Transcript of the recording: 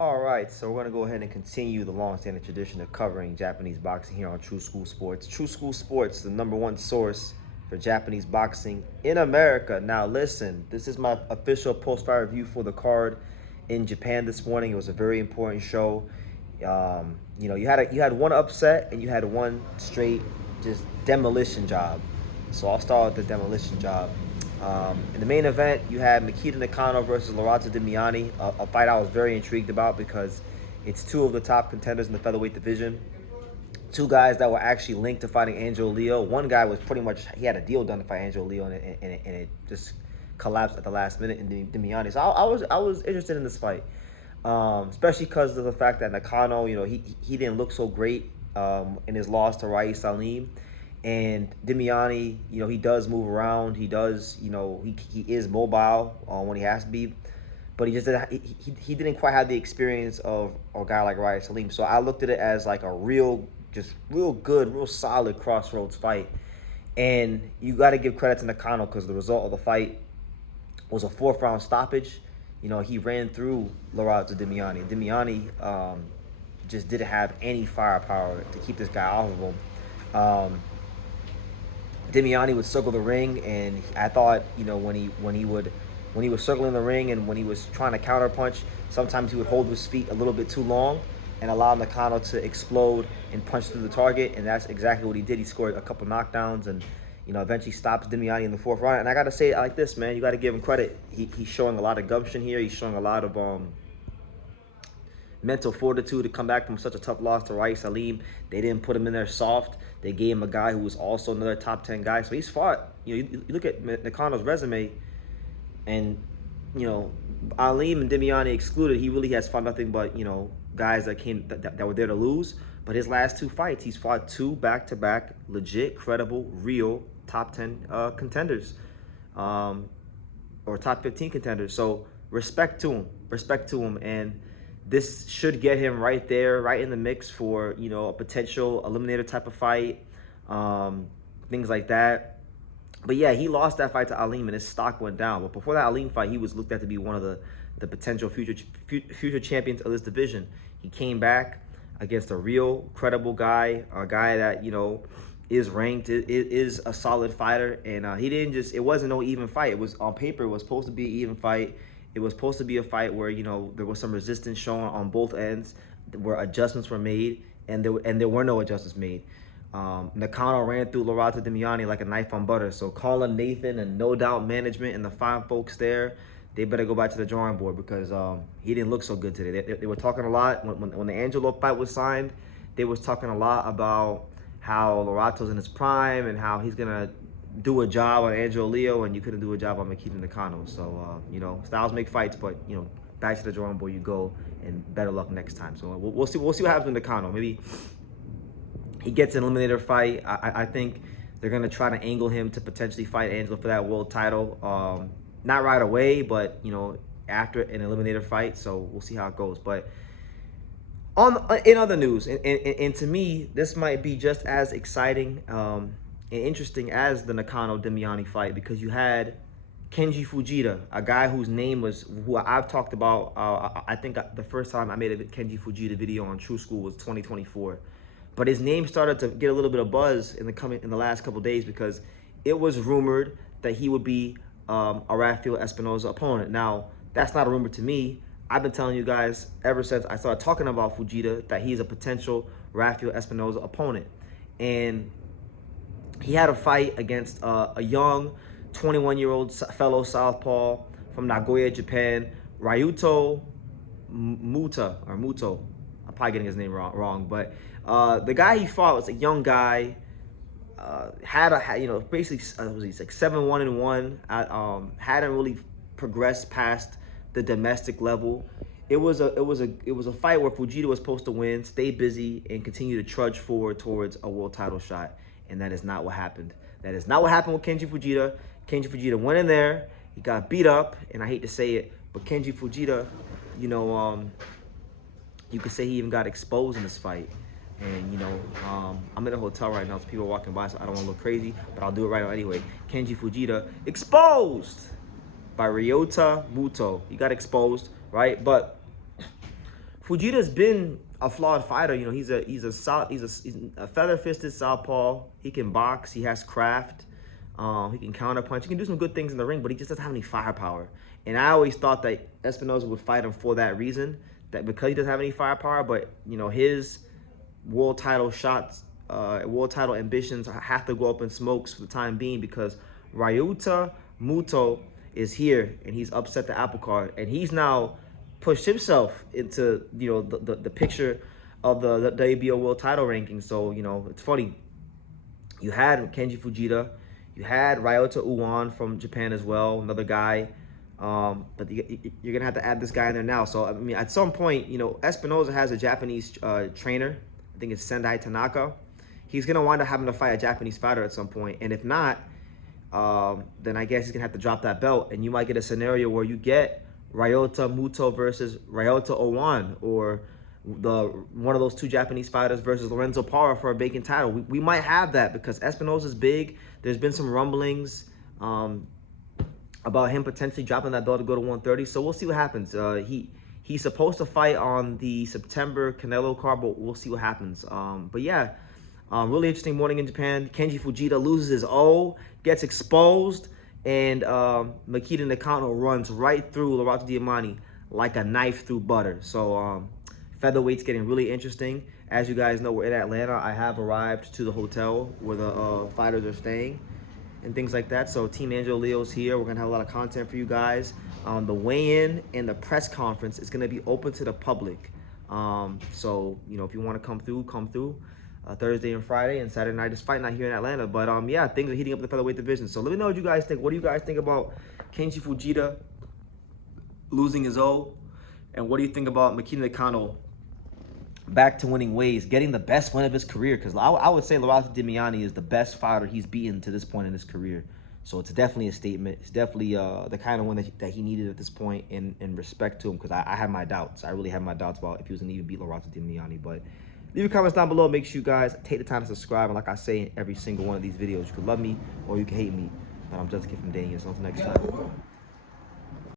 All right, so we're going to go ahead and continue the long-standing tradition of covering Japanese boxing here on True School Sports. True School Sports, the #1 source for Japanese boxing in America. Now, listen, this is my official post-fight review for the card in Japan this morning. It was a very important show. You had one upset and you had one straight just demolition job. So I'll start with the demolition job. In the main event, you had Mikito Nakano versus Lerato Dlamini, a fight I was very intrigued about because it's two of the top contenders in the featherweight division. Two guys that were actually linked to fighting Angelo Leo. One guy was pretty much, he had a deal done to fight Angelo Leo, and it just collapsed at the last minute in Dlamini. So I was interested in this fight, especially because of the fact that Nakano, he didn't look so great in his loss to Rais Salim. And Damiani, he does move around. He does, he is mobile when he has to be, but he just didn't quite have the experience of a guy like Ryan Salim. So I looked at it as like a real good, real solid crossroads fight. And you got to give credit to Nakano because the result of the fight was a 4th-round stoppage. He ran through Lerato Damiani. Damiani just didn't have any firepower to keep this guy off of him. Damiani would circle the ring, and I thought, when he was circling the ring and when he was trying to counter punch, sometimes he would hold his feet a little bit too long and allow Nakano to explode and punch through the target, and that's exactly what he did. He scored a couple knockdowns and eventually stops Damiani in the 4th round. And I gotta say it like this, man, you gotta give him credit. He's showing a lot of gumption here. He's showing a lot of mental fortitude to come back from such a tough loss to Rais Salim. They didn't put him in there soft. They gave him a guy who was also another top 10 guy. So he's fought. You look at Nakano's resume, and Alim and Damiani excluded, he really has fought nothing but guys that were there to lose. But his last 2 fights, he's fought 2 back-to-back legit, credible, real top 10 contenders, or top 15 contenders. So respect to him, and this should get him right there, right in the mix for, a potential eliminator type of fight, things like that. But yeah, he lost that fight to Alim and his stock went down. But before that Alim fight, he was looked at to be one of the potential future champions of this division. He came back against a real credible guy, a guy that, is ranked, is a solid fighter. And he didn't just, it wasn't no even fight. It was on paper, it was supposed to be an even fight. It was supposed to be a fight where, there was some resistance shown on both ends, where adjustments were made, and there were no adjustments made. Nakano ran through Lerato Damiani like a knife on butter. So Colin, Nathan, and No Doubt Management and the fine folks there, they better go back to the drawing board because he didn't look so good today. They were talking a lot. When the Angelo fight was signed, they was talking a lot about how Lorato's in his prime and how he's going to do a job on Angelo Leo, and you couldn't do a job on Mikito Nakano. So, styles make fights, but, back to the drawing board you go, and better luck next time. So we'll see what happens with Nakano. Maybe he gets an eliminator fight. I think they're going to try to angle him to potentially fight Angelo for that world title. Not right away, but, after an eliminator fight. So we'll see how it goes. But in other news, and to me, this might be just as exciting and interesting as the Nakano-Damiani fight, because you had Kenji Fujita, a guy who I've talked about. I think the first time I made a Kenji Fujita video on True School was 2024. But his name started to get a little bit of buzz in the last couple days because it was rumored that he would be a Rafael Espinoza opponent. Now, that's not a rumor to me. I've been telling you guys ever since I started talking about Fujita that he's a potential Rafael Espinoza opponent. And he had a fight against a young 21-year-old fellow southpaw from Nagoya, Japan, Ryuto Muto. I'm probably getting his name wrong, but the guy he fought was a young guy. Basically, was like 7-1-1. Hadn't really progressed past the domestic level. It was a fight where Fujita was supposed to win, stay busy, and continue to trudge forward towards a world title shot. And that is not what happened. That is not what happened with Kenji Fujita. Kenji Fujita went in there, he got beat up, and I hate to say it, but Kenji Fujita, you could say he even got exposed in this fight. And, I'm in a hotel right now, so people are walking by, so I don't want to look crazy, but I'll do it right now anyway. Kenji Fujita exposed by Ryota Muto. He got exposed, right? But Fujita's been a flawed fighter. You know, he's a feather-fisted southpaw. He can box. He has craft. He can counterpunch. He can do some good things in the ring, but he just doesn't have any firepower. And I always thought that Espinoza would fight him for that reason, that because he doesn't have any firepower. But you know, his world title shots, world title ambitions have to go up in smokes for the time being, because Ryota Muto is here and he's upset the apple cart, and he's now pushed himself into, you know, the picture of the WBO world title ranking. So, you know, it's funny. You had Kenji Fujita, you had Ryota Uwan from Japan as well, another guy. But you're gonna have to add this guy in there now. So I mean, at some point, you know, Espinoza has a Japanese trainer. I think it's Sendai Tanaka. He's gonna wind up having to fight a Japanese fighter at some point, and if not, then I guess he's gonna have to drop that belt, and you might get a scenario where you get Ryota Muto versus Ryota Owan, or one of those two Japanese fighters versus Lorenzo Parra for a vacant title. We might have that because Espinoza's big. There's been some rumblings about him potentially dropping that belt to go to 130. So we'll see what happens. He's supposed to fight on the September Canelo card, but we'll see what happens. But yeah, really interesting morning in Japan. Kenji Fujita loses his O, gets exposed, and Mikito Nakano runs right through Lerato Dlamini like a knife through butter. So featherweight's getting really interesting. As you guys know, we're in Atlanta. I have arrived to the hotel where the fighters are staying and things like that. So Team Angelo Leo's here. We're gonna have a lot of content for you guys. The weigh-in and the press conference is gonna be open to the public. So, you know, if you wanna come through, come through. Thursday and Friday, and Saturday night is fight night here in Atlanta. But yeah, things are heating up in the featherweight division. So let me know what you guys think. What do you guys think about Kenji Fujita losing his O? And what do you think about Mikito Nakano back to winning ways, getting the best win of his career? Because I would say Lerato Dlamini is the best fighter he's beaten to this point in his career. So it's definitely a statement. It's definitely the kind of win that he needed at this point, in respect to him, because I had my doubts. I really had my doubts about if he was going to even beat Lerato Dlamini. But leave your comments down below. Make sure you guys take the time to subscribe. And like I say in every single one of these videos, you can love me or you can hate me. But I'm just a kid from Daniel. So until next time.